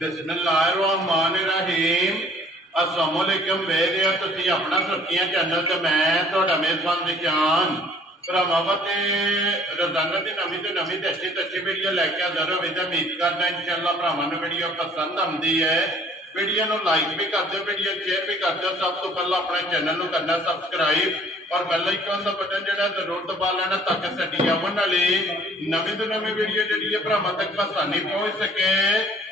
बिस्मिल्लाहिर्रहमानिर्रहीम। अस्सलाम वालेकुम। वेख रहे हो तुसीं अपना सुर्खियां चैनल ते मैं तुहाडा मेज़बान निशान भरावां ते रोजाना की नवीं तो अच्छी वीडियो लैके हाज़र होवे ते उम्मीद करदा इंशाअल्लाह भरावां नूं वीडियो पसंद आउंदी है। वीडियो नूं लाइक भी कर दो, वीडियो शेयर भी कर दो। सब तो पहला अपने चैनल नूं करना सब्सक्राइब और बेल आइकन का बटन जो जरूर दबा लेना ताकि साडी आवन वाली नवीं तो नवीं वीडियो जी भरावां तक आसानी पहुंच सके।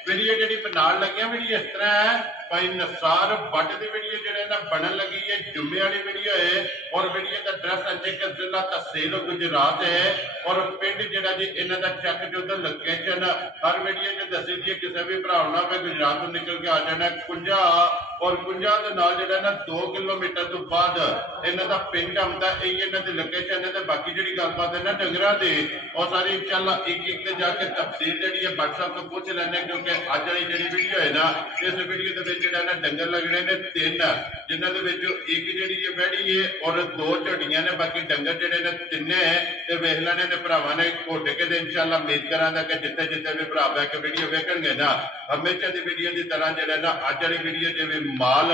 वीडियो जी नाल लगी वीडियो इस तरह है, भाई नसार बट की वीडियो जो बनन लगी है, जुम्मे वाली वीडियो है और वीडियो का एड्रैस है कि जिला तहसील गुजरात है और पिंड जो जी इन्हों का चेक जो लोकेशन हर वीडियो जो दसी दी है। किसी भी भरा ना हो गुजरात तो निकल के आ जाना कुंजा और कुंजा के नाल जो 2 किलोमीटर तो बाद इन्हों का पिंड आता है, इन्हों की लोकेशन है। बाकी जी गलबात है ना डंगरा की और सारी इंशाअल्लाह एक एक जाके तफसील जी है व्हाट्सएप तो पूछ लेने, क्योंकि अज वाली जी वीडियो है ना इस वीडियो के डंगर लगने ने 3 जिन्हों के एक जी बैड़ी है और 2 झोटियां ने, बाकी डंगर जोड़े ने 3 है। तो वेख लेने ने भरावां ने घोट के इंशाअल्लाह उम्मीद करा कि जिते जिते भी भरा बैक वीडियो वेखणगे ना हमेशा की वीडियो की तरह जो ना अज वाली वीडियो जिवें माल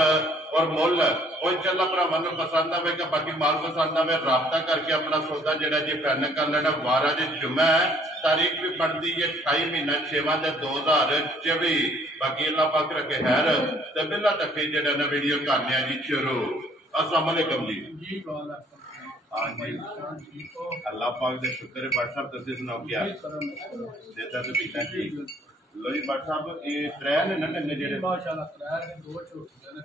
और मुल और इंशाअल्लाह भरावां नूं पसंद आवेगा। बाकी माल पसंद आवे राबता करके अपना सौदा जो जी फाइनल कर लेना। वारा जी जुम्मा है, तारीख भी बनती है 28 महीना 6वां 2024। बाकी अल्लाह पाक रखे खैर ते बिल्ला तक जो ना वीडियो करने जी शुरू। अस्सलाम वालेकुम जी। हाँ जी अल्लाह पाक दे शुक्र है। भट्ट साहब तुसीं सुनाओ क्या सेहत ते पीता ठीक? लो जी भट्ट साहब ये 3 ने ना डंगे जेहड़े माशाअल्लाह 3 ने 2 छोटियां ने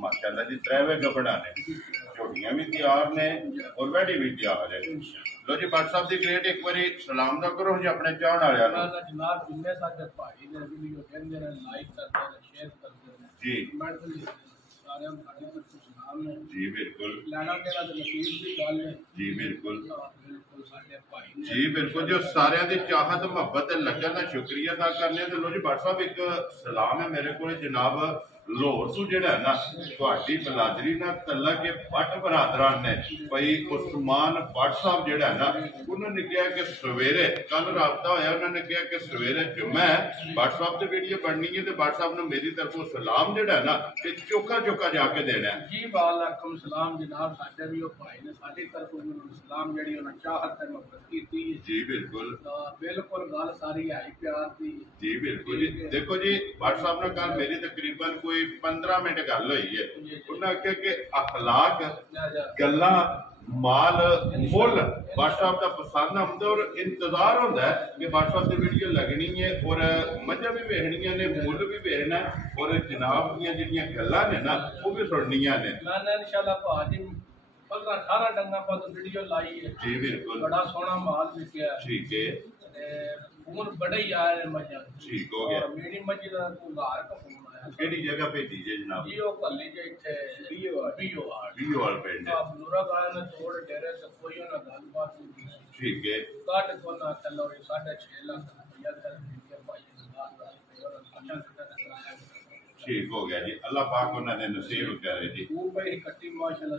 माशाअल्लाह जी 3 वे गबड़ा ने, झोटियां भी तैयार ने और वैडी भी तैयार है। लो जी भट्ट साहब की ग्रेट एक बार सलाम दा करो जी अपने चाहण वालियां नूं। जनाब जिन्ने साडे भाई ने वीडियो देखदे ने लाइक करदे ने शेयर करदे ने जी सारे भाई को सलाम है जी। बिल्कुल लेना देना तो नसीब की गल है जी। बिल्कुल बिल्कुल साडे भाई जी बिल्कुल जो सारे दी चाहत मोहब्बत लगन दा शुक्रिया अदा करने। तो लो जी भट्ट साहब एक सलाम है मेरे को जनाब लाहौर तू जो ना थोड़ी बलादरी ना तला के भट्ट बरादरान ने भाई उस्मान भट्ट साहब जो ना उन्होंने कहा कि सवेरे कल राबता होया, उन्होंने कहा कि सवेरे जुम्मा है भट्ट साहब से वीडियो बननी है तो भट्ट साहब ने मेरी तरफों सलाम जो ना चौका चौका जाके देना है जी। वालेकुम सलाम जनाब साडे भी भाई ने साडी तरफों सलाम जी उन्होंने चाहत है मोहब्बत की जी। बिल्कुल बिल्कुल गल सारी आई प्यार की जी। बिल्कुल जी देखो जी भट्ट साहब ने कल मेरी तकरीबन कोई 15 मिनट गल हुई है। उन्हें आख्या कि अखलाक गल्ला माल मुल भट्ट साहब का पसंद आंदा और इंतजार होता है कि भट्ट साहब की वीडियो लगनी है और मजा भी वेखनिया ने मुल भी वेखना और जनाब दियां जिहड़ियां गल्लां ने ना वो भी सुननियां ने इंशाअल्लाह भाजी 15-18 डंगा पर वीडियो लाई है जी। बिल्कुल बड़ा सोहना माल बिकया ठीक है फोन बड़ा ही आया है मजा ठीक हो गया। मेरी मजी का घर का फोन केड़ी जगह भेजी जे जनाब जी ओ कल्ली जे इथे बीओआर पिंड अब नूरा गाय ने तोड़ डेरे से कोई ना गलबात नहीं ठीक है काट को ना चलो 6.5 लाख रुपया कर के भाई ठीक हो गया जी। अल्लाह पाक उन्होंने नसीब करे जी वो भाई कट्टी माशाल्लाह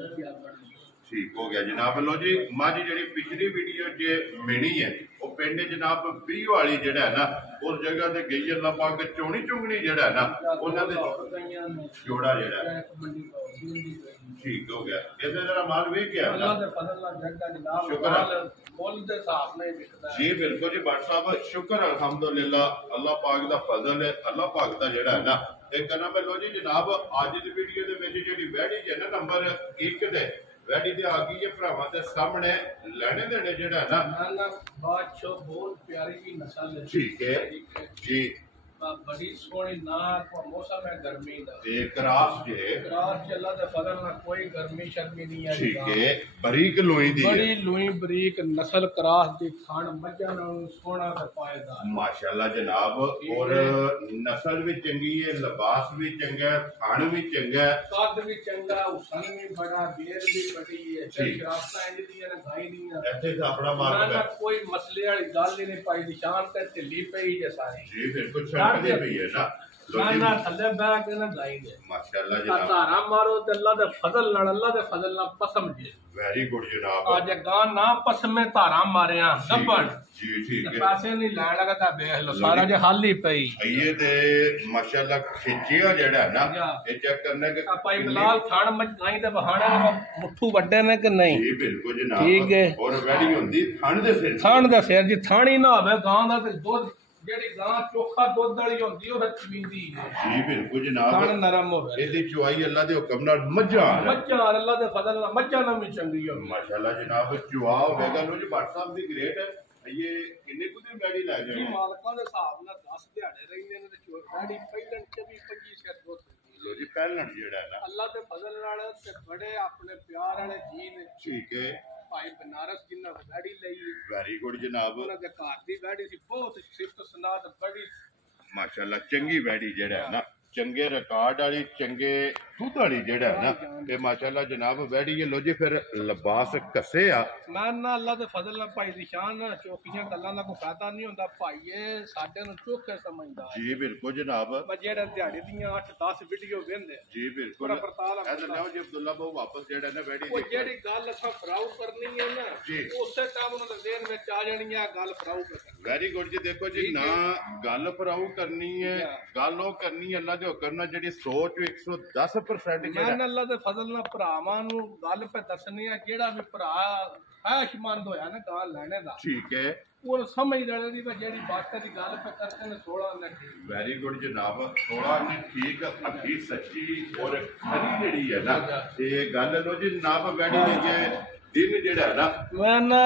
ठीक हो गया जनाब। लो जी माजी जी पिछली वीडियो जे मिनी है वो पिंड जनाब बीह वाली जड़ा ना उस जगह से गई अल्लाह पाक चौनी चुंगनी जड़ा ना उन्होंने जोड़ा जड़ा ठीक हो गया। इधर जरा माल वेख गया शुक्र जी। बिल्कुल जी भट्ट साहब शुक्र अल्हम्दुलिल्लाह अल्लाह पाक दा फजल है। अल्लाह पाक दा जड़ा है ना एक करना मैं लो जी जनाब अज दी वीडियो दे विच जेहड़ी वैडी है ना नंबर 1 दे वैडी ते आ गई है भरावां दे सामने लेने देने जेड़ा ना बादशाह बहुत प्यारी की नस्ल है ठीक है जी। बड़ी सोहनी ना को मौसम है गर्मी दा ते क्रास जे अल्लाह दे फजल ना कोई गर्मी शर्मी नहीं है ठीक है। बारीक लोई दी बड़ी लोई बारीक नस्ल क्रास दी खान मज्जा ना सोहना ते पायदार माशाल्लाह जनाब और नस्ल भी चंगी है, लिबास भी चंगा है, खान भी चंगा है, कद भी चंगा, हुसन भी बड़ा, बेर भी बड़ी है शराफता इंज दी ना गाई दी ना ऐसे अपना मार कोई मसले वाली गल ही नहीं पाई निशान ते ढिल्ली पई जे सारी जी। बिल्कुल ਕੱਢਦੀ ਪਈ ਹੈ ਨਾ ਨਾ ਥੱਲੇ ਬਹਿ ਕੇ ਨਾ ਲਾਈਂਗੇ ਮਾਸ਼ਾਅੱਲਾ ਜਨਾਬ ਧਾਰਾ ਮਾਰੋ ਤੇ ਅੱਲਾ ਦੇ ਫਜ਼ਲ ਨਾਲ ਪਸਮ ਜੇ ਵੈਰੀ ਗੁੱਡ ਜਨਾਬ ਅੱਜ ਗਾਂ ਨਾ ਪਸਮੇ ਧਾਰਾ ਮਾਰਿਆ ਗੱਬਣ ਜੀ ਠੀਕ ਹੈ ਪੈਸੇ ਨਹੀਂ ਲੈਣ ਲਗਾ ਵੇਖ ਲੋ ਸਾਰਾ ਜੇ ਹੱਲ ਹੀ ਪਈ ਇਹ ਤੇ ਮਾਸ਼ਾਅੱਲਾ ਖਿੱਚਿਆ ਜਿਹੜਾ ਨਾ ਇਹ ਚੈੱਕ ਕਰਨਾ ਕਿ ਭਾਈ ਬਲਾਲ ਥਣ ਮਚਾਈ ਤੇ ਬਹਾਣੇ ਮੁੱਠੂ ਵੱਡੇ ਨੇ ਕਿ ਨਹੀਂ ਜੀ ਬਿਲਕੁਲ ਜਨਾਬ ਠੀਕ ਹੈ ਔਰ ਵੈਰੀ ਹੁੰਦੀ ਥਣ ਦੇ ਸਿਰ ਜੀ ਥਾਣੀ ਨਾ ਹੋਵੇ ਗਾਂ ਦਾ ਤੇ ਦੁੱਧ ਜਿਹੜੀ ਗਾਂ ਚੋਖਾ ਦੁੱਧ ਵਾਲੀ ਹੁੰਦੀ ਉਹ ਰਚਵੀਂਦੀ ਜੀ ਬਿਲਕੁਲ ਜਨਾਬ ਥਣ ਨਰਮ ਹੋਵੇ ਇਹਦੀ ਚੁਆਈ ਅੱਲਾ ਦੇ ਹੁਕਮ ਨਾਲ ਮੱਝਾਂ ਅੱਲਾ ਦੇ ਫਜ਼ਲ ਨਾਲ ਮੱਝਾਂ ਨਾਲ ਵੀ ਚੰਗੀ ਹੋਵੇ ਮਾਸ਼ਾਅੱਲਾ ਜਨਾਬ ਚੁਆ ਹੋਵੇਗਾ ਲੋ ਜੀ ਭੱਟ ਸਾਹਿਬ ਦੀ ਗ੍ਰੇਟ ਹੈ ਇਹ ਕਿੰਨੇ ਕੁ ਦਿਨ ਗਾੜੀ ਲੱਗ ਜਾਣੀ ਮਾਲਕਾਂ ਦੇ ਹਿਸਾਬ ਨਾਲ 10 ਦਿਹਾੜੇ ਰਹਿੰਦੇ ਨੇ ਤੇ ਚੋਰੀ ਪਹਿਲਣ 24 25 ਸਿਰ ਦੁੱਧ ਲੋ ਜੀ ਪਹਿਲਣ ਜਿਹੜਾ ਹੈ ਨਾ ਅੱਲਾ ਦੇ ਫਜ਼ਲ ਨਾਲ ਤੇ ਬੜੇ ਆਪਣੇ ਪਿਆਰ ਵਾਲੇ ਜੀ ਨੇ ਠੀਕ ਹੈ ਭਾਈ ਬਨਾਰਸ ਜਿੰਨਾ ਵੈੜੀ ਲਈ ਵੈਰੀ ਗੁੱਡ ਜਨਾਬ ਉਹਨਾਂ ਦੇ ਘਰ ਦੀ ਵੈੜੀ ਸੀ ਬਹੁਤ ਸਿਫਤ ਸਨਾਤ ਬੜੀ ਮਾਸ਼ਾਅੱਲਾ ਚੰਗੀ ਵੈੜੀ ਜਿਹੜਾ ਹੈ ਨਾ ਚੰਗੇ ਰਿਕਾਰਡ ਵਾਲੀ ਚੰਗੇ ਦੁੱਧ ਵਾਲੀ ਜਿਹੜਾ ਹੈ ਨਾ ਇਹ ਮਾਸ਼ਾਅੱਲਾ ਜਨਾਬ ਵੈੜੀ ਇਹ ਲੋ ਜੀ ਫਿਰ ਲਿਬਾਸ ਕੱਸੇ ਆ ਮੈਂ ਨਾ ਅੱਲਾ ਦੇ ਫਜ਼ਲ ਨਾਲ ਭਾਈ ਦੀ ਸ਼ਾਨ ਨਾਲ ਚੌਕੀਆਂ ਗੱਲਾਂ ਦਾ ਕੋਈ ਫਾਇਦਾ ਨਹੀਂ ਹੁੰਦਾ ਭਾਈ ਇਹ ਸਾਡੇ ਨੂੰ ਚੋਖੇ ਸਮਝਦਾ ਜੀ ਬਿਲਕੁਲ ਜਨਾਬ ਜਿਹੜੇ ਦਿਹਾੜੀ ਦੀਆਂ 8-10 ਵੀਡੀਓ ਵੇਂਦੇ ਜੀ ਬਿਲਕੁਲ ਇਹਦਾ ਲਓ ਜੀ ਅਬਦੁੱਲਾ ਬਾਬੂ ਵਾਪਸ ਜਿਹੜਾ ਨਾ ਵੈੜੀ ਉਹ ਜਿਹੜੀ ਗੱਲ ਅਸਾਂ ਫਰਾਉ ਕਰਨੀ ਹੈ ਨਾ ਉਸੇ ਟਾਈਮ ਉਹਨਾਂ ਦੇ ਜ਼ਿਹਨ ਵਿੱਚ ਆ ਜਾਣੀ ਹੈ ਗੱਲ ਫਰਾਉ ਕਰਨੀ ਵੈਰੀ ਗੁੱਡ ਜੀ ਦੇਖੋ ਜੀ ਨਾ ਗੱਲ ਫਰਾਉ ਕਰਨੀ ਹੈ ਗੱਲ ਉਹ ਕਰਨੀ ਅੱਲਾ ਦੇ ਹੁਕਮ ਨਾਲ ਜਿਹੜੀ ਸੋਚ 110% ਮੈਂ ਅੱਲਾ ਦੇ ਫਜ਼ਲ ਨਾਲ ਭਰਾਵਾਂ ਨੂੰ ਗੱਲ ਪੇ ਦੱਸਣੀ ਹੈ ਜਿਹੜਾ ਵੀ ਭਰਾ ਖਾਹਿਸ਼ਮੰਦ ਹੋਇਆ ਨਾ ਗਾਂ ਲੈਣੇ ਦਾ ਠੀਕ ਹੈ ਉਹ ਸਮਝ ਲੈਣੇ ਦੀ ਜਿਹੜੀ ਬਾਤ ਦੀ ਗੱਲ ਪੇ ਕਰਦੇ ਨੇ 16 ਨੇ ਵੈਰੀ ਗੁੱਡ ਜਨਾਬ 16 ਨੇ ਠੀਕ ਅੱਖੀ ਸੱਚੀ ਔਰ ਖਰੀ ਜਿਹੜੀ ਹੈ ਨਾ ਇਹ ਗੱਲ ਲੋ ਜੀ ਨਾਪ ਵੈੜੀ ਦੇ ਜੇ ਦਿਨ ਜਿਹੜਾ ਨਾ ਮੈਂ ਨਾ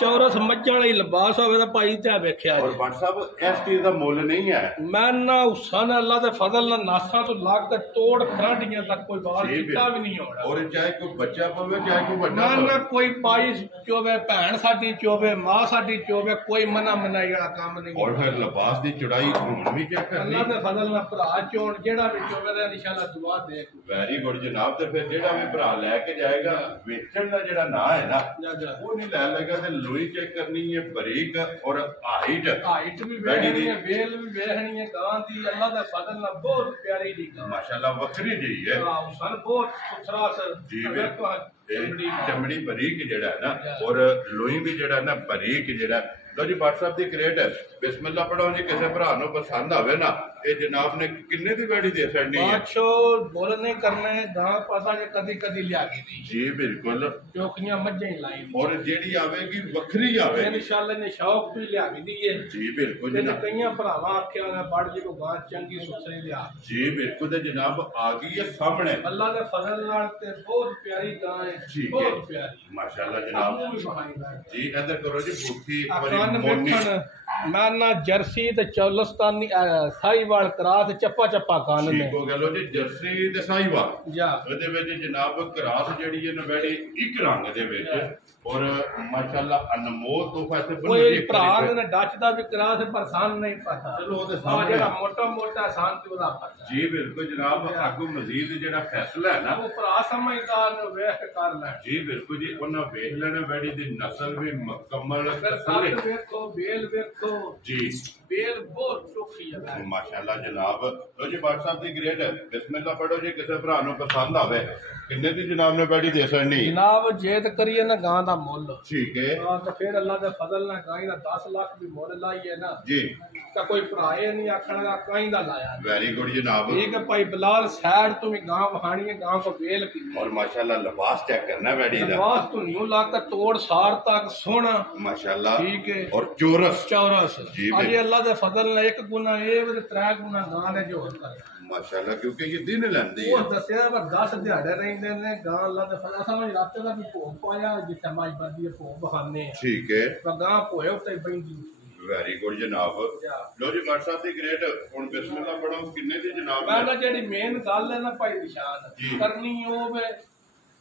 ਚੌਰਸ ਮੱਝਾਂ ਵਾਲੀ ਲਿਬਾਸ ਹੋਵੇ ਤਾਂ ਭਾਈ ਤੇ ਵੇਖਿਆ ਔਰ ਭੱਟ ਸਾਹਿਬ ਇਸ ਚੀਜ਼ ਦਾ ਮੁੱਲ ਨਹੀਂ ਹੈ ਮੈਂ ਨਾ ਹੁਸਨ ਅੱਲਾ ਦੇ ਫਜ਼ਲ ਨਾਲ ਨਾਸਾਂ ਤੋਂ ਲੱਗ ਕੇ ਤੋੜ ਫਰਾਂਡੀਆਂ ਤੱਕ ਕੋਈ ਬਾਲ ਚਿੱਟਾ ਵੀ ਨਹੀਂ ਹੋਣਾ ਔਰ ਚਾਹੇ ਕੋਈ ਬੱਚਾ ਪਵੇ ਚਾਹੇ ਕੋਈ ਵੱਡਾ ਨਾ ਕੋਈ ਪਾਈ ਚੋਵੇ ਭੈਣ ਸਾਡੀ ਚੋਵੇ ਮਾਂ ਸਾਡੀ ਚੋਵੇ ਕੋਈ ਮਨਾ ਮਨਾਈ ਵਾਲਾ ਕੰਮ ਨਹੀਂ ਔਰ ਫਿਰ ਲਿਬਾਸ ਦੀ ਚੜਾਈ ਹੁਣ ਵੀ ਚੈੱਕ ਕਰਨੀ ਅੱਲਾ ਦੇ ਫਜ਼ਲ ਨਾਲ ਭਰਾ ਚੋਣ ਜਿਹੜਾ ਵੀ ਚੋਵੇ ਦਾ ਇਨਸ਼ਾਅੱਲਾ ਦੁਆ ਦੇ ਵੈਰੀ ਗੁੱਡ ਜਨਾਬ ਤੇ ਫਿਰ ਜਿਹੜਾ ਵੀ ਭਰਾ ਲੈ ਕੇ ਜਾਏਗਾ ਵੇਚਣ ਦਾ ਜਿਹੜਾ ਨਾਂ ਹੈ ਨਾ ਉਹ ਨਹੀਂ ਲੈ ਲੇਗਾ ਤੇ ਲੋਈ ਚੈੱਕ ਕਰਨੀ ਹੈ ਬਰੀਕ ਔਰ ਹਾਈਟ ਵੀ ਵੇਖਣੀ ਹੈ ਵੇਲ ਵੀ ਵੇਖਣੀ ਹੈ ਗਾਂ ਦੀ ਅੱਲਾ ਦਾ ਫਜ਼ਲ ਨਾਲ ਬਹੁਤ ਪਿਆਰੀ ਦੀ ਗਾਂ ਮਾਸ਼ਾਅੱਲਾ ਵੱਖਰੀ ਜਿਹੀ ਹੈ ਹਾਂ ਸਰ ਬਹੁਤ ਸੁਥਰਾ ਸਰ ਜੀ ਚਮੜੀ ਬਰੀਕ ਜਿਹੜਾ ਹੈ ਨਾ ਔਰ ਲੋਈ ਵੀ ਜਿਹੜਾ ਨਾ ਬਰੀਕ ਜਿਹੜਾ ਲੋ ਜੀ WhatsApp ਦੀ ਕ੍ਰੇਟ ਹੈ ਬਿਸਮਿਲ੍ਲਾ ਪੜੋ ਜੀ ਕਿਸੇ ਭਰਾ ਨੂੰ ਪਸੰਦ ਆਵੇ ਨਾ ਇਹ ਜਨਾਬ ਨੇ ਕਿੰਨੇ ਦੀ ਵੈੜੀ ਦੇ ਛੱਡਣੀ ਹੈ ਬਾਦਸ਼ੋ ਬੋਲ ਨਹੀਂ ਕਰਨਾ ਹੈ ਗਾਂ ਪਾਸਾ ਜੇ ਕਦੀ ਕਦੀ ਲਿਆ ਕੇ ਦੀ ਜੀ ਬਿਲਕੁਲ ਚੋਕੀਆਂ ਮੱਝਾਂ ਹੀ ਲਾਈ ਔਰ ਜਿਹੜੀ ਆਵੇਗੀ ਵੱਖਰੀ ਆਵੇਗੀ ਇਨਸ਼ਾਅੱਲਾ ਨੇ ਸ਼ੌਕ ਵੀ ਲਿਆ ਕੇ ਦੀ ਹੈ ਜੀ ਬਿਲਕੁਲ ਤੇ ਜਨਾਬ ਕਈਆਂ ਭਰਾਵਾਂ ਆਖਿਆ ਨਾ ਬੜ ਜੀ ਕੋ ਗਾਂ ਚੰਗੀ ਸੁਥਰੀ ਲਿਆ ਜੀ ਬਿਲਕੁਲ ਤੇ ਜਨਾਬ ਆ ਗਈ ਹੈ ਸਾਹਮਣੇ ਅੱਲਾ ਦੇ ਫਜ਼ਲ ਨਾਲ ਤੇ ਬਹੁਤ ਪਿਆਰੀ ਗਾਂ ਹੈ ਬਹੁਤ ਪਿਆਰੀ ਮਾਸ਼ਾਅੱਲਾ ਜਨਾਬ ਜੀ ਇੱਧਰ ਕਰੋ ਜੀ ਬੁੱਕੀ ਕੰਨ ਵੇਖਣ ਮੈਂ ਨਾ ਜਰਸੀ ਤੇ ਚੌਲਸਤਾਨੀ ਸਾਈਵਾਲ ਕਰਾਸ ਚੱਪਾ ਚੱਪਾ ਕੰਨ ਨੇ ਠੀਕ ਹੋ ਗਿਆ ਲੋ ਜੀ ਜਰਸੀ ਤੇ ਸਾਈਵਾਲ ਜਾ ਉਹਦੇ ਵਿੱਚ ਜਨਾਬ ਕਰਾਸ ਜਿਹੜੀ ਹੈ ਨਵੇੜੀ ਇੱਕ ਰੰਗ ਦੇ ਵਿੱਚ ਔਰ ਮਾਸ਼ਾਅੱਲਾ ਅਨਮੋਲ ਤੋਹਫਾ ਤੇ ਕੋਈ ਭਰਾ ਨੇ ਡੱਚ ਦਾ ਵੀ ਕਰਾਸ ਪਰ ਸਾਨੂੰ ਨਹੀਂ ਪਤਾ ਚਲੋ ਉਹਦੇ ਸਾਹਮਣੇ ਜਿਹੜਾ ਮੋਟਾ ਸਾਨ ਤੇ ਉਹਦਾ ਪਤਾ ਜੀ ਬਿਲਕੁਲ ਜਨਾਬ ਅੱਗੋਂ ਮਜ਼ੀਦ ਜਿਹੜਾ ਫੈਸਲਾ ਹੈ ਨਾ ਉਹ ਭਰਾ ਸਮਝਦਾਰ ਨੂੰ ਵੇਖ ਕੇ ਕਰ ਲੈ ਜੀ ਬਿਲਕੁਲ ਜੀ ਉਹਨਾਂ ਵੇਖ ਲੈਣਾ ਵੈੜੀ ਦੀ ਨਸਲ ਵੀ ਮੁਕੰਮਲ ਸੱਤ ਵੇਖੋ ਬੇਲ ਵੇਖੋ ਜੀ ਬੇਲ ਬਹੁਤ ਚੋਖੀ ਹੈ ਮਾਸ਼ਾਅੱਲਾ ਜਨਾਬ ਲੋ ਜੀ WhatsApp ਦੀ ਗ੍ਰੇਟ ਹੈ ਬਿਸਮਿਲ੍ਲਾ ਪੜੋ ਜੀ ਕਿਸੇ ਭਰਾ ਨੂੰ ਪਸੰਦ ਆਵੇ ਕਿੰਨੇ ਦੀ ਜਨਾਬ ਨੇ ਵੈੜੀ ਦੇ ਛੱਡਣੀ ਜਨਾਬ ਜੇ ਤੇ ਕਰੀਏ ਨਾ ਗਾਂ ਦਾ ਮੁੱਲ ਠੀਕ ਹੈ ਹਾਂ ਤਾਂ ਫਿਰ ਅੱਲਾ ਦੇ ਫਜ਼ਲ ਨਾਲ ਗਾਂ ਦਾ 10 ਲੱਖ ਵੀ ਮੁੱਲ ਲਾਈਏ ਨਾ ਜੀ ਤਾਂ ਕੋਈ ਭਰਾਏ ਨਹੀਂ ਆਖਣਗਾ ਕਾਈ ਦਾ ਲਾਇਆ ਵੈਰੀ ਗੁੱਡ ਜਨਾਬ ਠੀਕ ਹੈ ਭਾਈ ਬਲਾਲ ਸਾਈਡ ਤੋਂ ਵੀ ਗਾਂ ਵਹਾਣੀ ਹੈ ਗਾਂ ਕੋ ਵੇਲ ਕੀ और माशाल्लाह लिबास चेक करना वैडी दा लिबास तो न्यू लाकर तोड़ सार तक सोना माशाल्लाह ठीक है और चौरस जी अरे अल्लाह दे फजल ने एक गुना ए वे त्रै गुना गां ने जो कर माशाल्लाह क्योंकि ये दिन लंदी है वो दसया पर 10 दिहाड़े रहंदे ने गां अल्लाह दे फजल समझ रात दा भी भोग पाया जिथे माई बंदी भोग बहाने ठीक है पर गां पोए उते बैंदी वेरी गुड जनाब लो जी WhatsApp दी ग्रेट हुन बिस्मिल्लाह पढ़ो किन्ने दी जनाब मैं ना जेडी मेन गल है ना भाई निशान करनी ओ वे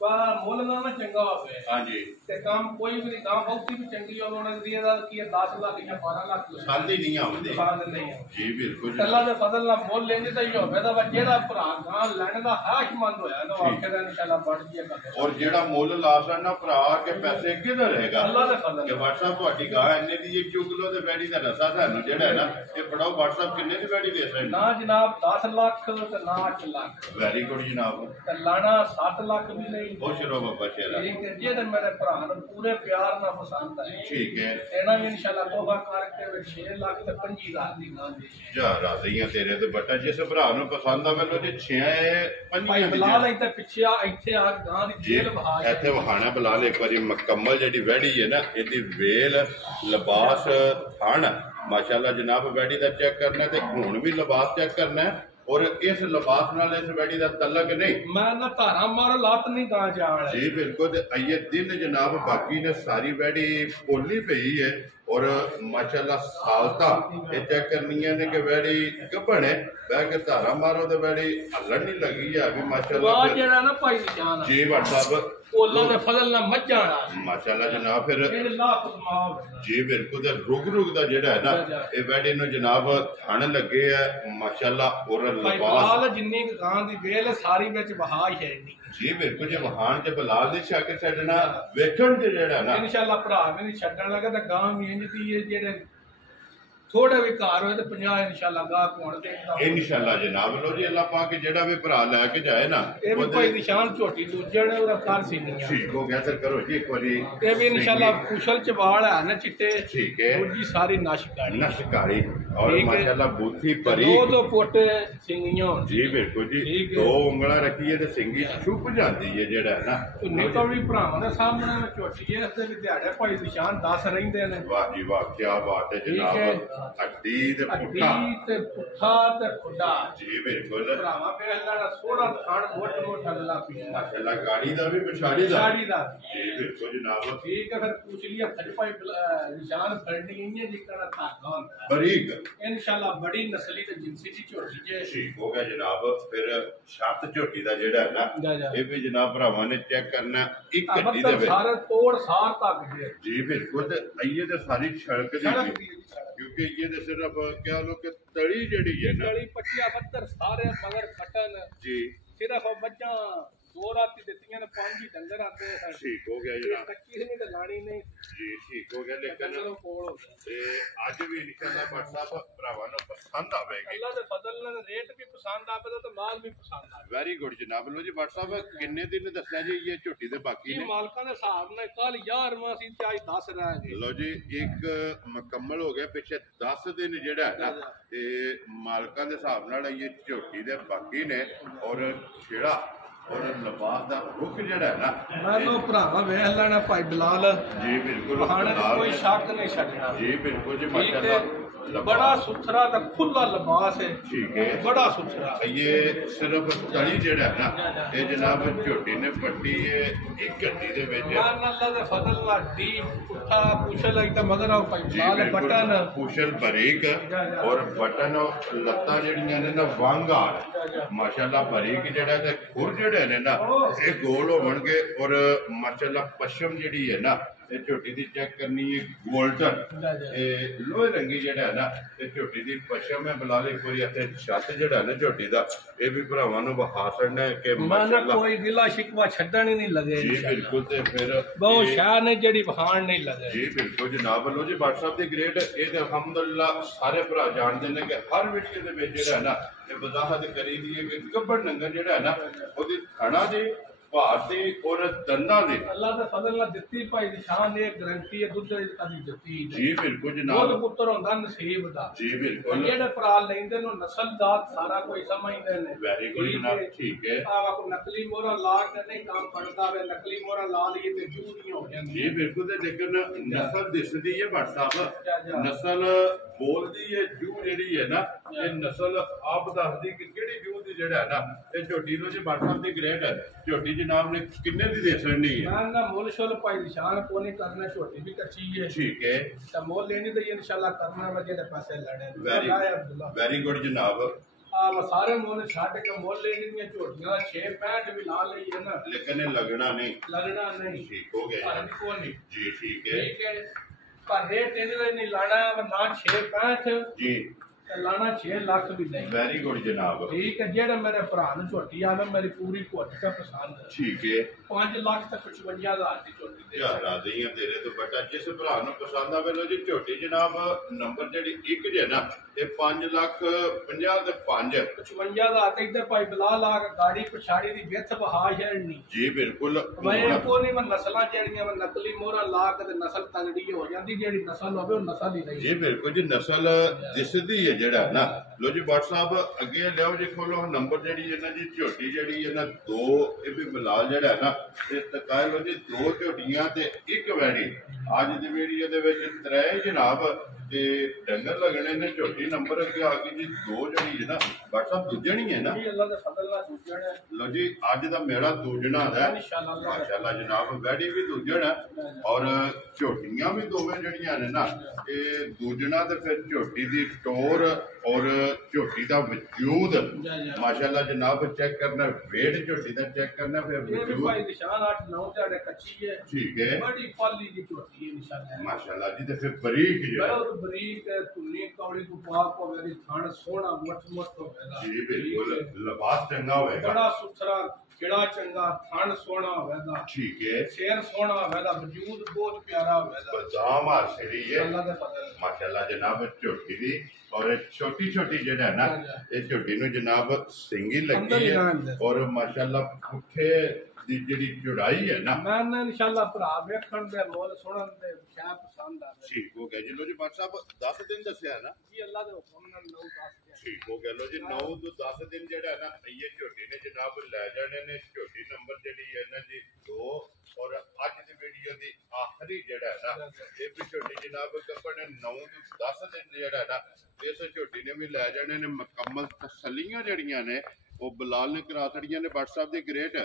ਮੁੱਲ ਦਾ ਨਾ ਚੰਗਾ ਹੋਵੇ ਹਾਂਜੀ ਤੇ ਕੰਮ ਕੋਈ ਵੀ ਨਹੀਂ ਗਾਂ ਬਹੁਤੀ ਵੀ ਚੰਗੀ ਹੋਵੇ ਉਹਨਾਂ ਦੀ ਇਹਦਾ ਕੀ 10 ਲੱਖ ਜਾਂ 12 ਲੱਖ ਪਸੰਦ ਹੀ ਨਹੀਂ ਆਉਂਦੇ ਪਸੰਦ ਨਹੀਂ ਆ ਜੀ ਬਿਲਕੁਲ ਅੱਲਾ ਦੇ ਫਜ਼ਲ ਨਾਲ ਮੁੱਲ ਲੈਂਦੇ ਤਾਂ ਹੀ ਹੋਵੇ ਤਾਂ ਜਿਹੜਾ ਭਰਾ ਗਾਂ ਲੈਣ ਦਾ ਹਾਸ਼ਮੰਦ ਹੋਇਆ ਨਾ ਆਖੇ ਦਾ ਇਨਸ਼ਾਅੱਲਾ ਬਣ ਜੀ ਔਰ ਜਿਹੜਾ ਮੁੱਲ ਲਾ ਸਕਣਾ ਭਰਾ ਕੇ ਪੈਸੇ ਕਿਹਦਾ ਰਹੇਗਾ ਅੱਲਾ ਦੇ ਫਜ਼ਲ ਕਿ WhatsApp ਤੁਹਾਡੀ ਗਾਂ ਇੰਨੇ ਦੀ ਇਹ ਚੁੱਕ ਲੋ ਤੇ ਬੈੜੀ ਦਾ ਰਸਾ ਸਾਨੂੰ ਜਿਹੜਾ ਹੈ ਨਾ ਇਹ ਫੜਾਓ WhatsApp ਕਿੰਨੇ ਦੀ ਬੈੜੀ ਦੇ ਸਕਦੇ ਨਾ ਜਨਾਬ 10 ਲੱਖ ਤੇ ਨਾ 8 ਲੱਖ ਵੈਰੀ ਗੁੱਡ ਜਨਾਬ ਤੇ ਲਾਣਾ 7 ਲੱਖ ਵੀ ਨਹੀਂ ਖੁਸ਼ ਰਹੋ ਬਾਬਾ ਸ਼ੇਰਾ ਠੀਕ ਹੈ ਜਿਹਦੇ ਮੇਰੇ ਭਰਾ ਨੂੰ ਪੂਰੇ ਪਿਆਰ ਨਾਲ ਪਸੰਦ ਆਏ ਠੀਕ ਹੈ ਇਹਨਾਂ ਵੀ ਇਨਸ਼ਾਅੱਲਾ ਤੋਬਾ ਕਰਕੇ ਵਿੱਚ 6 ਲੱਖ ਤੇ 25,000 ਦੀ ਗਾਂ ਦੀ ਜਾ ਰਾਜ਼ੀਆਂ ਤੇਰੇ ਤੇ ਬੱਟਾ ਜਿਸ ਭਰਾ ਨੂੰ ਪਸੰਦ ਆਵੇ ਲੋ ਜੇ 6 5 ਭਾਈ ਬਲਾਲ ਇੱਥੇ ਪਿੱਛੇ ਆ ਇੱਥੇ ਆ ਗਾਂ ਦੀ ਜੇਲ ਵਹਾ ਇੱਥੇ ਵਹਾਣਾ ਬਲਾਲ ਇੱਕ ਵਾਰੀ ਮੁਕੰਮਲ ਜਿਹੜੀ ਵੈੜੀ ਹੈ ਨਾ ਇਹਦੀ ਵੇਲ ਲਿਬਾਸ ਥਣ ਮਾਸ਼ਾਅੱਲਾ ਜਨਾਬ ਵੈੜੀ ਦਾ ਚੈੱਕ ਕਰਨਾ ਤੇ ਹੁਣ ਵੀ ਲਿਬਾਸ ਚੈੱਕ ਕਰਨਾ ਔਰ ਇਸ ਲਿਬਾਸ ਨਾਲ ਇਸ ਵੈੜੀ ਦਾ ਤਲਕ ਨਹੀਂ ਮੈਂ ਨਾ ਧਾਰਾ ਮਾਰ ਲੱਤ ਨਹੀਂ ਗਾਂ ਜਾਣ ਜੀ ਬਿਲਕੁਲ ਤੇ ਅਈਏ ਦਿਨ ਜਨਾਬ ਬਾਕੀ ਨੇ ਸਾਰੀ ਵੈੜੀ ਪੋਲੀ ਪਈ ਹੈ ਔਰ ਮਾਸ਼ਾਅੱਲਾ ਸਾਲਤਾ ਇਹ ਚੈੱਕ ਕਰਨੀਆਂ ਨੇ ਕਿ ਵੈੜੀ ਗੱਭਣ ਹੈ ਬਹਿ ਕੇ ਧਾਰਾ ਮਾਰੋ ਤੇ ਵੈੜੀ ਹੱਲਣ ਨਹੀਂ ਲੱਗੀ ਹੈ ਵੀ ਮਾਸ਼ਾਅੱਲਾ ਜਿਹੜਾ ਨਾ ਭਾਈ ਨਿਸ਼ਾਨ ਜੀ WhatsApp ਉਹਨਾਂ ਦੇ ਫਜ਼ਲ ਨਾਲ ਮੱਝਾਂ ਮਾਸ਼ਾਅੱਲਾ ਜਨਾਬ ਫਿਰ ਇਹ ਲੱਖ ਕਮਾਲ ਜੀ ਬਿਲਕੁਲ ਤੇ ਰੁਗ ਦਾ ਜਿਹੜਾ ਹੈ ਨਾ ਇਹ ਵੈੜੀ ਨੂੰ ਜਨਾਬ ਥਣ ਲੱਗੇ ਹੈ ਮਾਸ਼ਾਅੱਲਾ ਔਰ ਲਿਬਾਸ ਜਿੰਨੀ ਗਾਂ ਦੀ ਵੇਲ ਸਾਰੀ ਵਿੱਚ ਵਹਾ ਹੀ ਹੈ ਨਹੀਂ ਜੀ ਬਿਲਕੁਲ ਜੇ ਵਹਾਨ ਤੇ ਬਲਾਲ ਦੇ ਛੱਕ ਛੱਡਣਾ ਵੇਖਣ ਤੇ ਜਿਹੜਾ ਨਾ ਇਨਸ਼ਾਅੱਲਾ ਭਰਾ ਵੀ ਨਹੀਂ ਛੱਡਣ ਲੱਗਾ ਤਾਂ ਗਾਂ ਵੀ ਇੰਜ ਦੀ ਜਿਹੜੇ ਥੋੜੇ ਵੀ ਘਰ ਹੋਏ ਤੇ 50 ਇਨਸ਼ਾਅੱਲਾ ਗਾਹ ਕੋਣ ਤੇ ਇਨਸ਼ਾਅੱਲਾ ਜਨਾਬ ਲੋ ਜੀ ਅੱਲਾਹ ਪਾਕ ਜਿਹੜਾ ਵੀ ਭਰਾ ਲੈ ਕੇ ਜਾਏ ਨਾ ਇਹ ਵੀ ਕੋਈ ਨਿਸ਼ਾਨ ਝੋਟੀ ਦੂਜਣ ਉਹਦਾ ਕਰ ਸੀ ਨਹੀਂ ਠੀਕ ਹੋ ਗਿਆ ਤੇ ਕਰੋ ਜੀ ਇੱਕ ਵਾਰੀ ਇਹ ਵੀ ਇਨਸ਼ਾਅੱਲਾ ਕੁਸ਼ਲ ਚ ਵਾਲ ਹੈ ਨਾ ਚਿੱਟੇ ਠੀਕ ਹੈ ਦੂਜੀ ਸਾਰੀ ਨਸ਼ਕਾਰੀ ਨਸ਼ਕਾਰੀ ਔਰ ਮਾਸ਼ਾਅੱਲਾ ਬੂਥੀ ਭਰੀ ਦੋ ਪੋਟੇ ਸਿੰਘੀਆਂ ਜੀ ਬਿਲਕੁਲ ਜੀ ਦੋ ਉਂਗਲਾਂ ਰੱਖੀਏ ਤੇ ਸਿੰਘੀ ਛੁਪ ਜਾਂਦੀ ਹੈ ਜਿਹੜਾ ਨਾ ਨਿਕਲ ਵੀ ਭਰਾਵਾਂ ਦੇ ਸਾਹਮਣੇ ਝੋਟੀ ਹੈ ਤੇ ਵੀ ਦਿਹਾੜੇ ਭਾਈ ਨਿਸ਼ਾਨ 10 ਰਹਿੰਦੇ ਨੇ ਵਾਹ ਜੀ ਵਾਹ ਕੀ ਬਾਤ ਹੈ ਜਨਾਬ ਹੱਡੀ ਤੇ ਪੁੱਠਾ ਤੇ ਖੁੱਡਾ ਜੀ ਬਿਲਕੁਲ ਭਰਾਵਾ ਪਹਿਲਾਂ ਦਾ ਸੋਹਣਾ ਥਣ ਮੋਟਾ ਲੱਲਾ ਪਿਆ ਮਾਸ਼ਾਅੱਲਾ ਗਾੜੀ ਦਾ ਵੀ ਪਛਾੜੀ ਦਾ ਜੀ ਬਿਲਕੁਲ ਜਨਾਬ ਠੀਕ ਹੈ ਫਿਰ ਪੁੱਛ ਲਿਆ ਖਜਪਾਈ ਨਿਸ਼ਾਨ ਫੜਨੀ ਹੈ ਜਿੱਕਣਾ ਧਾਗਾ ਹੁੰਦਾ ਬਰੀਕ ਇਨਸ਼ਾਅੱਲਾ ਬੜੀ ਨਸਲੀ ਤੇ ਜਿੰਸੀ ਦੀ ਝੋਟੀ ਜੇ ਠੀਕ ਹੋ ਗਿਆ ਜਨਾਬ ਫਿਰ ਛੱਤ ਝੋਟੀ ਦਾ ਜਿਹੜਾ ਹੈ ਨਾ ਇਹ ਵੀ ਜਨਾਬ ਭਰਾਵਾਂ ਨੇ ਚੈੱਕ ਕਰਨਾ ਇੱਕ ਗੱਡੀ ਦੇ ਵਿੱਚ ਸਾਰੇ ਤੋੜ ਸਾਰ ਤੱਕ ਜੀ ਬਿਲਕੁਲ ਤੇ ਆਈਏ ਤੇ ਸਾਰੀ ਸੜਕ ਦੀ ਕਿਉਂਕਿ ਇਹ ਤੇ ਸਿਰਫ ਕਿਹਾ ਲੋ ਕਿ ਤਲੀ ਜਿਹੜੀ ਹੈ ਨਾ ਤਲੀ ਪੱਟੀਆਂ ਪੱਤਰ ਸਾਰੇ ਮਗਰ ਫਟਨ ਜੀ ਸਿਰਫ ਬੱਚਾ ਦੋ ਰਾਤੀ ਦਿੱਤੀਆਂ ਨੇ 5 ਹੀ ਡੰਗਰ ਆਤੇ ਹਨ ਠੀਕ ਹੋ ਗਿਆ ਜਨਾਬ ਕੱਚੀ ਨਹੀਂ ਤੇ ਲਾਣੀ ਨਹੀਂ ਜੀ ਠੀਕ ਹੋ ਗਿਆ ਲੇਕਿਨ ਤੇ ਅੱਜ ਵੀ ਇਨਸ਼ਾਅੱਲਾ WhatsApp ਭਰਾਵਾਂ ਨੂੰ ਪਸੰਦ ਆਵੇਗੀ ਅੱਲਾ ਦੇ ਫਜ਼ਲ ਨਾਲ ਰੇਟ ਵੀ ਪਸੰਦ ਆਵੇ ਤੇ ਮਾਲ ਵੀ ਪਸੰਦ ਆਵੇ ਵੈਰੀ ਗੁੱਡ ਜਨਾਬ ਲੋ ਜੀ WhatsApp ਕਿੰਨੇ ਦਿਨ ਦੱਸਿਆ ਜੀ ਇਹ ਝੋਟੀ ਦੇ ਬਾਕੀ ਨੇ ਮਾਲਕਾਂ ਦੇ ਹਿਸਾਬ ਨਾਲ ਕੱਲ 11ਵਾਂ ਸੀ ਤੇ ਅੱਜ 10 ਰਹਿ ਗਏ ਲੋ ਜੀ ਇੱਕ ਮੁਕੰਮਲ ਹੋ ਗਿਆ ਪਿੱਛੇ 10 ਦਿਨ ਜਿਹੜਾ ਹੈ ਨਾ ਤੇ ਮਾਲਕਾਂ ਦੇ ਹਿਸਾਬ ਨਾਲ ਇਹ ਝੋਟੀ ਦੇ ਬਾਕੀ ਨੇ ਔਰ ਛੇੜਾ ਔਰ ਲਿਬਾਸ ਦਾ ਰੁੱਖ ਜਿਹੜਾ ਹੈ ਨਾ ਮੈਂ ਲੋ ਭਰਾਵਾ ਵੇਖ ਲੈਣਾ ਭਾਈ ਬਲਾਲ ਜੀ ਬਿਲਕੁਲ ਕੋਈ ਸ਼ੱਕ ਨਹੀਂ ਛੱਡਣਾ ਜੀ ਬਿਲਕੁਲ ਜੀ ਮਾਸ਼ਾਅੱਲਾ ਬੜਾ ਸੁਥਰਾ ਤੇ ਖੁੱਲਾ ਲਿਬਾਸ ਹੈ ਠੀਕ ਹੈ ਬੜਾ ਸੁਥਰਾ ਇਹ ਸਿਰਫ ਤਲੀ ਜਿਹੜਾ ਹੈ ਨਾ ਇਹ ਜਨਾਬ ਝੋਟੀ ਨੇ ਪੱਟੀ ਹੈ ਇੱਕ ਗੱਡੀ ਦੇ ਵਿੱਚ ਅੱਲਾ ਦੇ ਫਜ਼ਲ ਨਾਲ ਡੀ ਪੁੱਠਾ ਪੁਛਲ ਇੱਕ ਮਗਰ ਆ ਭਾਈ ਬਲਾਲ ਬਟਨ ਪੁਸ਼ਲ ਬਰੀਕ ਔਰ ਬਟਨ ਲੱਤਾਂ ਜਿਹੜੀਆਂ ਨੇ ਨਾ ਵਾਂਗਾਰ ਮਾਸ਼ਾਅੱਲਾ ਬਰੀਕ ਜਿਹੜਾ ਤੇ ਖੁਰ ਜਿਹੜੇ ਨੇ ਨਾ ਇਹ ਗੋਲ ਹੋਣਗੇ ਔਰ ਮਾਸ਼ਾਅੱਲਾ ਪਸ਼ਮ ਜਿਹੜੀ ਹੈ ਨਾ ਇਹ ਝੋਟੀ ਦੀ ਚੈੱਕ ਕਰਨੀ ਹੈ ਗੋਲਡਨ ਇਹ ਲੋਹੇ ਰੰਗੀ ਜਿਹੜਾ ਹੈ ਨਾ ਇਹ ਝੋਟੀ ਦੀ ਪਸ਼ਮ ਹੈ ਬਲਾਲ ਇੱਕ ਵਾਰੀ ਇੱਥੇ ਛੱਤ ਜਿਹੜਾ ਨਾ ਝੋਟੀ ਦਾ ਇਹ ਵੀ ਭਰਾਵਾਂ ਨੂੰ ਵਿਖਾ ਸਕਣਾ ਹੈ ਕਿ ਮਾਸ਼ਾਅੱਲਾ ਕੋਈ ਗਿਲਾ ਸ਼ਿਕਵਾ ਛੱਡਣ ਹੀ ਨਹੀਂ ਲੱਗੇ ਜੀ ਬਿਲਕੁਲ ਤੇ ਫਿਰ ਬਹੁਤ ਸ਼ਾਨ ਨੇ ਜਿਹੜੀ ਵਹਾਣ ਨਹੀਂ ਲੱਗੇ ਜੀ ਬਿਲਕੁਲ ਜਨਾਬ ਵੱਲੋਂ ਜੀ WhatsApp ਦੇ ਗ੍ਰੇਡ ਇਹ ਤੇ ਅਲਹਮਦੁਲਿਲਾ ਸਾਰੇ ਭਰਾ ਜਾਣਦੇ ਨੇ ਕਿ ਹਰ ਵੀਡੀਓ ਦੇ ਵਿੱਚ ਜਿਹੜਾ ਹੈ ਨਾ ਇਹ ਵਜ਼ਾਹਤ ਕਰੀ ਦੀ ਹੈ ਕਿ ਗੱਭਣ ਨੰਗਰ ਜਿਹੜਾ ਹੈ ਨਾ ਉਹਦੀ ਥਣਾ ਦੀ ਭਾਰਤੀ ਔਰ ਦੰਦਾਂ ਦੇ ਅੱਲਾ ਦੇ ਫਜ਼ਲ ਨਾਲ ਦਿੱਤੀ ਭਾਈ ਨਿਸ਼ਾਨ ਨੇ ਗਰੰਟੀ ਹੈ ਦੁੱਧ ਦੀ ਕਦੀ ਦਿੱਤੀ ਜੀ ਬਿਲਕੁਲ ਜਨਾਬ ਦੁੱਧ ਪੁੱਤਰ ਹੁੰਦਾ ਨਸੀਬ ਦਾ ਜੀ ਬਿਲਕੁਲ ਜਿਹੜੇ ਭਰਾ ਲੈਂਦੇ ਨੂੰ ਨਸਲਦਾਰ ਸਾਰਾ ਕੋਈ ਸਮਝਦੇ ਨੇ ਵੈਰੀ ਗੁੱਡ ਜਨਾਬ ਠੀਕ ਹੈ ਆਹ ਕੋ ਨਕਲੀ ਮੋਹਰਾ ਲਾ ਕੇ ਨਹੀਂ ਕੰਮ ਪੜਦਾ ਵੇ ਨਕਲੀ ਮੋਹਰਾ ਲਾ ਲਈਏ ਤੇ ਜੂ ਨਹੀਂ ਹੋ ਜਾਂਦੀ ਜੀ ਬਿਲਕੁਲ ਤੇ ਲੇਕਿਨ ਨਸਲ ਦਿਸਦੀ ਹੈ WhatsApp ਨਸਲ ਬੋਲਦੀ ਹੈ ਜੂ ਜਿਹੜੀ ਹੈ ਨਾ ਇਹ ਨਸਲ ਆਪ ਦੱਸਦੀ ਕਿ ਕਿਹੜੀ ਜੂ ਦੀ ਜਿਹੜਾ ਹੈ ਨਾ ਇਹ ਝੋਟੀ ਨੂੰ ਜੇ WhatsApp ਦੀ ਗ੍ਰੇਡ ਹੈ ਝੋਟੀ ਜਨਾਬ ਨੇ ਕਿੰਨੇ ਦੀ ਦੇ ਸਕਣੀ ਹੈ ਮੈਂ ਨਾ ਮੁੱਲ ਸ਼ੁੱਲ ਭਾਈ ਨਿਸ਼ਾਨ ਕੋਨੇ ਕਰਨਾ ਝੋਟੀ ਵੀ ਕੱਚੀ ਹੈ ਠੀਕ ਹੈ ਤਾਂ ਮੁੱਲ ਲੈਣੀ ਤਾਂ ਇਨਸ਼ਾਅੱਲਾ ਕਰਨਾ ਵਜੇ ਦੇ ਪਾਸੇ ਲੜੇ ਵੈਰੀ ਗੁੱਡ ਜਨਾਬ ਆ ਸਾਰੇ ਮੁੱਲ ਛੱਡ ਕੇ ਮੁੱਲ ਇਹਦੀਆਂ ਝੋਟੀਆਂ 665 ਵੀ ਲਾ ਲਈ ਹੈ ਨਾ, लेकिन ये लगना नहीं। ਲੱਗਣਾ ਨਹੀਂ। ठीक हो गया ਪਰ ਕੋਈ ਨਹੀਂ। जी। ठीक है ਠੀਕ ਹੈ, ਪਰ ਰੇਟ ਇਹਦੇ ਨਹੀਂ ਲਾਣਾ ਨਾ 665 जी। ਤੇ ਲਾਣਾ 6 ਲੱਖ ਵੀ ਨਹੀਂ। वेरी गुड जनाब। ਠੀਕ ਹੈ, ਜਿਹੜਾ ਮੇਰੇ ਭਰਾ ਨੂੰ ਝੋਟੀ ਆਵੇ ਮੇਰੀ ਪੂਰੀ ਘੁੱਟ ਕੇ ਪਸੰਦ ਹੈ। ठीक है 5 ਲੱਖ ਤੇ 55,000 ਦੀ ਝੋਟੀ ਦੇ ਯਾਰ ਰਾਜ਼ੀ ਆ ਤੇਰੇ ਤੋਂ ਬੇਟਾ, ਜਿਸ ਭਰਾ ਨੂੰ ਪਸੰਦ ਆਵੇ ਲੋ ਜੀ ਝੋਟੀ ਜਨਾਬ। ਨੰਬਰ ਜਿਹੜੀ ਇੱਕ ਜੇ ਨਾ ਇਹ 5,50,000 ਤੇ 5 55,000 ਤੇ ਇੱਧਰ ਭਾਈ ਬਲਾਲ ਆ ਕੇ ਗਾੜੀ ਪਛਾੜੀ ਦੀ ਵਿੱਥ ਬਹਾ ਛੜਨੀ ਜੀ। ਬਿਲਕੁਲ ਮੈਂ ਕੋ ਨਹੀਂ, ਮੈਂ ਨਸਲਾਂ ਜਿਹੜੀਆਂ ਮੈਂ ਨਕਲੀ ਮੋਹਰਾ ਲਾ ਕੇ ਤੇ ਨਸਲ ਤਗੜੀ ਹੋ ਜਾਂਦੀ, ਜਿਹੜੀ ਨਸਲ ਹੋਵੇ ਉਹ ਨਸਲ ਹੀ ਰਹੀ। ਜੀ ਬਿਲਕੁਲ ਜੀ, ਨਸਲ ਦਿਸਦੀ ਹੈ ਜਿਹੜਾ ਨਾ। ਲੋ ਜੀ WhatsApp ਅੱਗੇ ਲਿਆਓ ਜੀ, ਖੋਲੋ ਨੰਬਰ ਜਿਹੜੀ ਇਹਨਾਂ ਦੀ ਝੋਟੀ ਜਿਹੜੀ ਇਹਨਾਂ ਦੋ ਇਹ ਵੀ ਬਲਾਲ ਜਿਹੜਾ ਹੈ ਨਾ ਤੇ ਤਕਾਇ ਲੋ ਜੀ, ਦੋ ਝੋਟੀਆਂ ਤੇ ਇੱਕ ਵੈੜੀ। ਅੱਜ ਦੀ ਵੀਡੀਓ ਦੇ ਵਿੱਚ ਤਰੇ ਜਨਾਬ ਤੇ ਡੰਗਰ ਲੱਗਣੇ ਨੇ। ਝੋਟੀ ਨੰਬਰ ਅੱਗੇ ਆ ਗਈ ਜੀ ਦੋ ਜਿਹੜੀ ਹੈ ਨਾ WhatsApp ਦੂਜਣੀ ਹੈ ਨਾ। ਜੀ ਅੱਲਾ ਦੇ ਫਜ਼ਲ ਨਾਲ ਦੂਜਣ ਹੈ। ਲੋ ਜੀ ਅੱਜ ਦਾ ਮੇਰਾ ਦੂਜਣਾ ਹੈ ਇੰਸ਼ਾਅੱਲਾ। ਮਾਸ਼ਾਅੱਲਾ ਜਨਾਬ। ਵੈੜੀ ਵੀ ਦੂਜਣ ਹੈ ਔਰ ਝੋਟੀਆਂ ਵੀ ਦੋਵੇਂ ਜਿਹੜੀਆਂ ਨੇ ਨਾ ਇਹ ਦੂਜਣਾ। ਤੇ ਫਿਰ ਝੋਟੀ ਦੀ ਟੋਰ ਔਰ ਝੋਟੀ ਦਾ ਵਜੂਦ ਮਾਸ਼ਾਅੱਲਾ ਜਨਾਬ ਚੈੱਕ ਕਰਨਾ, ਵੇਟ ਝੋਟੀ ਦਾ ਚੈੱਕ ਕਰਨਾ, ਫਿਰ ਵਜੂਦ ਭਾਈ ਨਿਸ਼ਾਨ 8-9 ਤੇ ਕੱਚੀ ਹੈ। ਠੀਕ ਹੈ ਬੜੀ ਪਾਲੀ ਦੀ ਝੋਟੀ ਹੈ ਨਿਸ਼ਾਨ ਮਾਸ਼ਾਅੱਲਾ ਜੀ। ਤੇ ਫਿਰ ਬਰੀਕ ਜਿਹੜਾ ਬਹੁਤ ਬਰੀਕ ਹੈ, ਧੁੰਨੀ ਕੌੜੀ ਤੋਂ ਪਾਕ ਹੋਵੇ ਦੀ ਥਣ ਸੋਹਣਾ ਮੁੱਠ ਹੋਵੇਗਾ ਜੀ। ਬਿਲਕੁਲ ਲਿਬਾਸ ਚੰਗਾ ਹੋਵੇਗਾ, ਬੜਾ ਸੁਥਰਾ ਕਿਹੜਾ ਚੰਗਾ, ਥਣ ਸੋਹਣਾ ਹੋਵੇਗਾ। ਠੀਕ ਹੈ ਸ਼ੇਰ ਸੋਹਣਾ ਹੋਵੇਗਾ, ਵਜੂਦ ਬਹੁਤ ਪਿਆਰਾ ਹੋਵੇਗਾ। ਬਦਾਮ ਹਾਸਰੀ ਹੈ ਅੱਲਾ ਦੇ ਫਜ਼ਲ ਮਾਸ਼ਾਅੱਲਾ ਜਨਾਬ ਝੋਟੀ ਦੀ। ਔਰ ਛੋਟੀ ਛੋਟੀ ਜਿਹੜਾ ਨਾ ਇਹ ਝੋਟੀ ਨੂੰ ਜਨਾਬ ਸਿੰਗੀ ਲੱਗੀ ਹੈ ਔਰ ਮਾਸ਼ਾਅੱਲਾ ਪੁੱਠੇ ਦੀ ਜਿਹੜੀ ਜੁੜਾਈ ਹੈ ਨਾ। ਮੈਂ ਇਨਸ਼ਾਅੱਲਾ ਭਰਾ ਵੇਖਣ ਦੇ ਮੁੱਲ ਸੁਣਨ ਦੇ ਸ਼ਾਇਦ ਪਸੰਦ ਆਵੇ। ਠੀਕ ਹੋ ਗਿਆ ਜੀ। ਲੋ ਜੀ WhatsApp 10 ਦਿਨ ਦੱਸਿਆ ਨਾ ਜੀ ਅੱਲਾ ਦੇ ਹੁਕਮ ਨਾਲ 9-10 ਠੀਕ ਹੋ ਗਿਆ। ਲੋ ਜੀ 9 ਤੋਂ 10 ਦਿਨ ਜਿਹੜਾ ਨਾ ਇਹ ਝੋਟੀ ਨੇ ਜਨਾਬ ਲੈ ਜਾਣੇ ਨੇ। ਝੋਟੀ ਨੰਬਰ ਜਿਹੜੀ ਹੈ ਨਾ ਜੀ 2 ਔਰ ਅੱਜ ਦੀ ਵੀਡੀਓ ਦੀ ਆਖਰੀ ਜਿਹੜਾ ਹੈ ਨਾ ਇਹ ਵੀ ਝੋਟੀ ਜਨਾਬ ਕੱਪੜ ਨੇ 9 ਤੋਂ 10 ਦਿਨ ਜਿਹੜਾ ਹੈ ਨਾ ਇਸ ਝੋਟੀ ਨੇ ਵੀ ਲੈ ਜਾਣੇ ਨੇ। ਮੁਕੰਮਲ ਤਸੱਲੀਆਂ ਜਿਹੜੀਆਂ ਨੇ ਉਹ ਬਲਾਲ ਨੇ ਕਰਾ ਛੜੀਆਂ ਨੇ। WhatsApp ਦੀ ਗ੍ਰੇਟ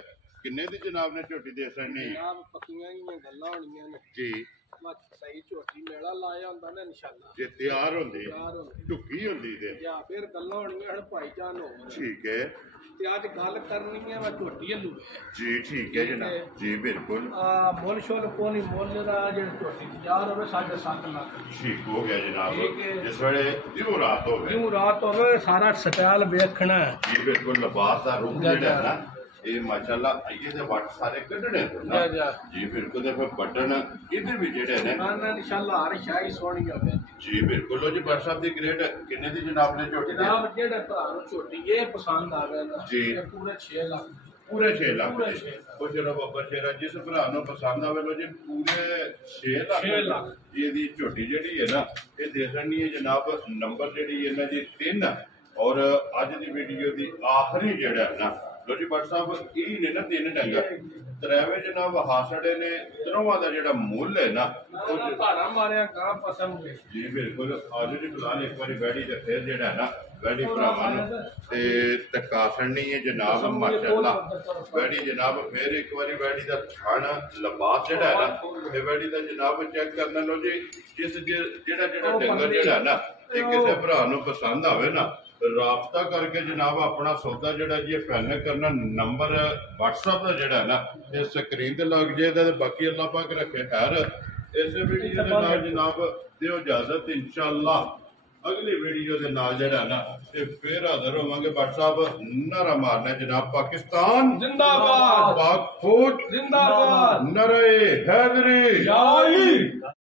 ਕਿੰਨੇ ਦੀ ਜਨਾਬ ਨੇ ਝੋਟੀ ਦੇ ਸਕਣੀ ਜਨਾਬ? ਪੱਕੀਆਂ ਹੀ ਗੱਲਾਂ ਹੋਣੀਆਂ ਨੇ ਜੀ। ਸਹੀ ਝੋਟੀ ਮੇਲਾ ਲਾਇਆ ਹੁੰਦਾ ਨਾ ਇਨਸ਼ਾਅੱਲਾ ਜੇ ਤਿਆਰ ਹੁੰਦੀ ਢੁੱਕੀ ਹੁੰਦੀ ਤੇ ਜਾਂ ਫਿਰ ਗੱਲਾਂ ਹੋਣੀਆਂ ਹੁਣ ਭਾਈਜਾਨ ਹੋ। ਠੀਕ ਹੈ ਤੇ ਅੱਜ ਗੱਲ ਕਰਨੀ ਹੈ ਮੈਂ ਝੋਟੀ ਹਲੂ ਜੀ। ਠੀਕ ਹੈ ਜਨਾਬ ਜੀ। ਬਿਲਕੁਲ ਮੁੱਲ ਸ਼ੋਲ ਕੋਨੀ ਮੁੱਲ ਦਾ ਜਿਹੜੀ ਝੋਟੀ ਤਿਆਰ ਹੋਵੇ 7.5 ਲੱਖ। ਠੀਕ ਹੋ ਗਿਆ ਜਨਾਬ। ਜਿਸ ਵੇਲੇ ਦਿਓ ਰਾਤ ਹੋਵੇ ਸਾਰਾ ਸਟਾਈਲ ਵੇਖਣਾ ਜੀ। ਬਿਲਕੁਲ ਲਿਬਾਸ ਦਾ ਰੂਪ ਜਿਹੜਾ ਨਾ ਇਹ ਮਾਸ਼ਾਅੱਲਾ ਇਹ ਦੇ ਵੱਟ ਸਾਰੇ ਕੱਢਣੇ ਜੀ। ਬਿਲਕੁਲ ਤੇ ਫਿਰ ਬਟਨ ਇਹਦੇ ਵੀ ਜਿਹੜੇ ਨੇ ਇਨਸ਼ਾਅੱਲਾ ਹਰ ਸ਼ਾਈ ਸੋਹਣੀ ਹੋਵੇ ਜੀ। ਬਿਲਕੁਲ। ਲੋ ਜੀ WhatsApp ਦੀ ਗ੍ਰੇਡ ਕਿੰਨੇ ਦੀ ਜਨਾਬ ਨੇ ਝੋਟੀ ਦੇ? ਜਨਾਬ ਜਿਹੜੇ ਭਰਾ ਨੂੰ ਝੋਟੀ ਇਹ ਪਸੰਦ ਆਵੇ ਨਾ ਜੀ ਪੂਰੇ 6 ਲੱਖ। ਪੂਰੇ 6 ਲੱਖ ਉਹ ਚਲੋ ਬੱਬਰ ਸ਼ੇਰਾ ਜਿਸ ਭਰਾ ਨੂੰ ਪਸੰਦ ਆਵੇ ਲੋ ਜੀ ਪੂਰੇ 6 ਲੱਖ ਇਹਦੀ ਝੋਟੀ ਜਿਹੜੀ ਹੈ ਨਾ ਇਹ ਦੇ ਦੇਣੀ ਹੈ ਜਨਾਬ। ਨੰਬਰ ਜਿਹੜੀ ਇਹਨਾਂ ਦੀ 3 ਔਰ ਅੱਜ ਦੀ ਵੀਡੀਓ ਦੀ ਆਖਰੀ ਜਿਹੜਾ ਹੈ ਨਾ ਲੋ ਜੀ WhatsApp ਇਹ ਨੇ ਨਾ 3 ਡੰਗਰ ਤਰਾਵੇ ਜਨਾਬ ਹਾਸੜੇ ਨੇ ਦੋਵਾਂ ਦਾ ਜਿਹੜਾ ਮੁੱਲ ਹੈ ਨਾ ਉਹ ਭਾਰਾ ਮਾਰਿਆ ਕਾਂ ਪਸੰਦ ਹੈ ਜੀ। ਬਿਲਕੁਲ। ਆਜੋ ਜੀ ਫਿਲਹਾਲ ਇੱਕ ਵਾਰੀ ਬੈਠੀ ਤੇ ਫਿਰ ਜਿਹੜਾ ਨਾ ਵੈੜੀ ਭਰਾਵਾਂ ਨੂੰ ਤੇ ਤਕਾਸਣੀ ਹੈ ਜਨਾਬ ਮਾਸ਼ਾਅੱਲਾ। ਵੈੜੀ ਜਨਾਬ ਫਿਰ ਇੱਕ ਵਾਰੀ ਵੈੜੀ ਦਾ ਥਣ ਲਿਬਾਸ ਜਿਹੜਾ ਹੈ ਨਾ ਇਹ ਵੈੜੀ ਦਾ ਜਨਾਬ ਚੈੱਕ ਕਰਨਾ। ਲੋ ਜੀ ਜਿਸ ਜਿਹੜਾ ਡੰਗਰ ਜਿਹੜਾ ਨਾ ਇਹ ਕਿਸੇ ਭਰਾ ਨੂੰ ਪਸੰਦ ਆਵੇ ਨਾ ਰਾਬਤਾ ਕਰਕੇ ਜਨਾਬ ਆਪਣਾ ਸੌਦਾ ਜਿਹੜਾ ਜੀ ਫਾਈਨਲ ਕਰਨਾ। ਨੰਬਰ WhatsApp ਦਾ ਜਿਹੜਾ ਨਾ ਇਹ ਸਕਰੀਨ ਤੇ ਲੱਗ ਜਾਏਗਾ ਤੇ ਬਾਕੀ ਅੱਲਾਹ ਪਾਕ ਰੱਖੇ ਖੈਰ। ਇਸੇ ਵੀਡੀਓ ਦੇ ਨਾਲ ਜਨਾਬ ਦਿਓ ਇਜਾਜ਼ਤ। ਇੰਸ਼ਾਅੱਲਾ ਅਗਲੀ ਵੀਡੀਓ ਦੇ ਨਾਲ ਜਿਹੜਾ ਨਾ ਤੇ ਫਿਰ ਹਾਜ਼ਰ ਹੋਵਾਂਗੇ। WhatsApp ਨਾਰਾ ਮਾਰਨਾ ਜਨਾਬ ਪਾਕਿਸਤਾਨ ਜ਼ਿੰਦਾਬਾਦ, ਪਾਕ ਫੌਜ ਜ਼ਿੰਦਾਬਾਦ, ਨਾਰੇ ਹੈਦਰੀ।